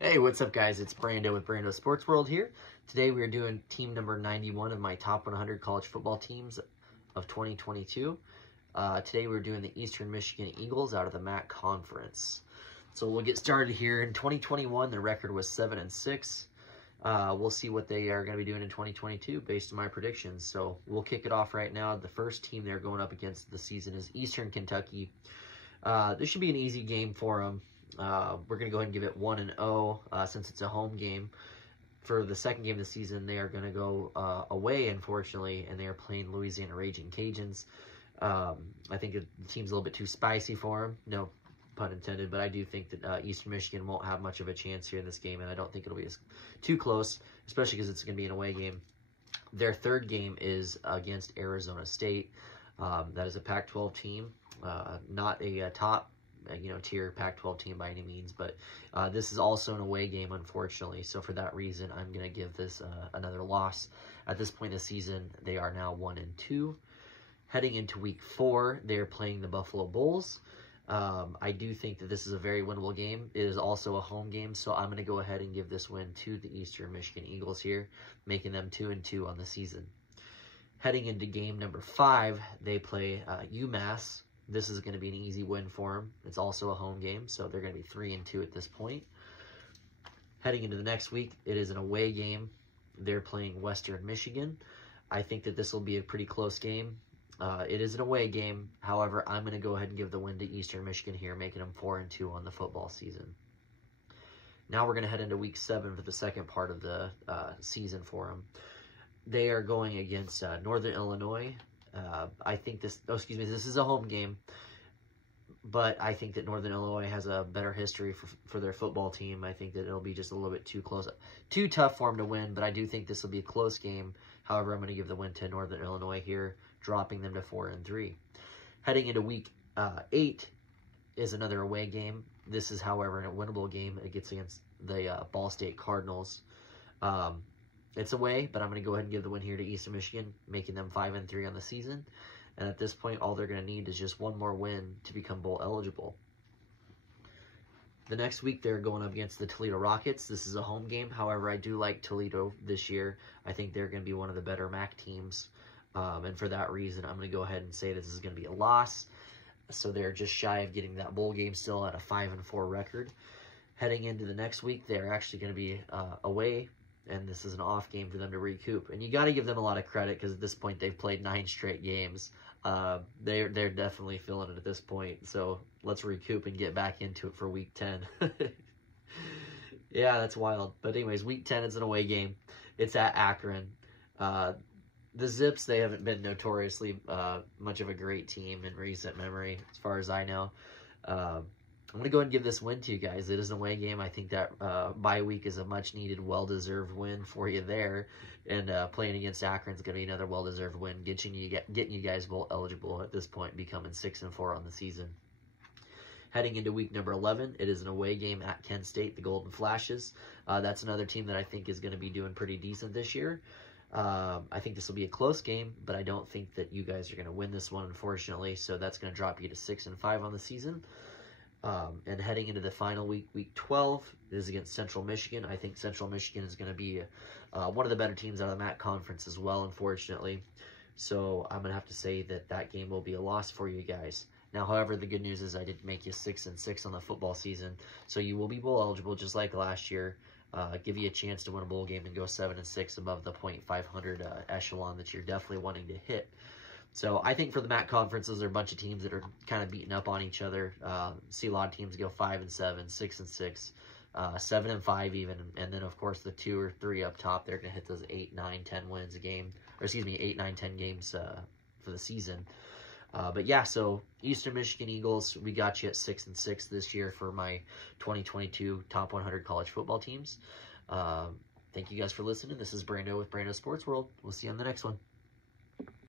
Hey, what's up, guys? It's Brando with Brando Sports World here. Today we are doing team number 91 of my top 100 college football teams of 2022. Today we're doing the Eastern Michigan Eagles out of the MAC Conference. So we'll get started here. In 2021, the record was 7-6. We'll see what they are going to be doing in 2022 based on my predictions. So we'll kick it off right now. The first team they're going up against this season is Eastern Kentucky. This should be an easy game for them. We're going to go ahead and give it 1-0 since it's a home game. For the second game of the season, they are going to go away, unfortunately, and they are playing Louisiana Raging Cajuns. I think the team's a little bit too spicy for them. No pun intended, but I do think that Eastern Michigan won't have much of a chance here in this game, and I don't think it'll be too close, especially because it's going to be an away game. Their third game is against Arizona State. That is a Pac-12 team, not a top tier Pac-12 team by any means, but this is also an away game, unfortunately. So for that reason, I'm going to give this another loss. At this point in the season, they are now 1-2. Heading into week 4, they're playing the Buffalo Bulls. I do think that this is a very winnable game. It is also a home game, so I'm going to go ahead and give this win to the Eastern Michigan Eagles here, making them 2-2 on the season. Heading into game number 5, they play UMass. This is going to be an easy win for them. It's also a home game, so they're going to be 3-2 at this point. Heading into the next week, it is an away game. They're playing Western Michigan. I think that this will be a pretty close game. It is an away game. However, I'm going to go ahead and give the win to Eastern Michigan here, making them 4-2 on the football season. Now we're going to head into week 7 for the second part of the season for them. They are going against Northern Illinois. I think this is a home game, but I think that Northern Illinois has a better history for their football team. I think that it'll be just a little bit too close, too tough for them to win, but I do think this will be a close game. However, I'm going to give the win to Northern Illinois here, dropping them to 4-3. Heading into week 8 is another away game. This is, however, a winnable game. It gets against the Ball State Cardinals. It's away, but I'm going to go ahead and give the win here to Eastern Michigan, making them 5-3 on the season. And at this point, all they're going to need is just one more win to become bowl eligible. The next week, they're going up against the Toledo Rockets. This is a home game. However, I do like Toledo this year. I think they're going to be one of the better MAC teams. And for that reason, I'm going to go ahead and say this is going to be a loss. So they're just shy of getting that bowl game still at a 5-4 record. Heading into the next week, they're actually going to be away. And this is an off game for them to recoup. And you got to give them a lot of credit because at this point they've played 9 straight games. They're definitely feeling it at this point. So let's recoup and get back into it for week 10. Yeah, that's wild. But anyways, week 10 is an away game. It's at Akron. The Zips, they haven't been notoriously much of a great team in recent memory, as far as I know. I'm going to go ahead and give this win to you guys. It is an away game. I think that bye week is a much-needed, well-deserved win for you there. And playing against Akron is going to be another well-deserved win, getting you guys bowl eligible at this point, becoming 6-4 on the season. Heading into week number 11, it is an away game at Kent State, the Golden Flashes. That's another team that I think is going to be doing pretty decent this year. I think this will be a close game, but I don't think that you guys are going to win this one, unfortunately. So that's going to drop you to 6-5 on the season. And heading into the final week, week 12, is against Central Michigan. I think Central Michigan is going to be one of the better teams out of the MAC conference as well, unfortunately. So I'm going to have to say that that game will be a loss for you guys. Now, however, the good news is I did make you 6-6 on the football season, so you will be bowl eligible just like last year. Give you a chance to win a bowl game and go 7-6 above the .500 echelon that you're definitely wanting to hit. So I think for the MAC conferences, there are a bunch of teams that are kind of beating up on each other. See a lot of teams go 5-7, 6-6, 7-5 even, and then of course the 2 or 3 up top, they're going to hit those 8, 9, 10 wins a game, or excuse me, 8, 9, 10 games for the season. But yeah, so Eastern Michigan Eagles, we got you at 6-6 this year for my 2022 top 100 college football teams. Thank you guys for listening. This is Brando with Brando Sports World. We'll see you on the next one.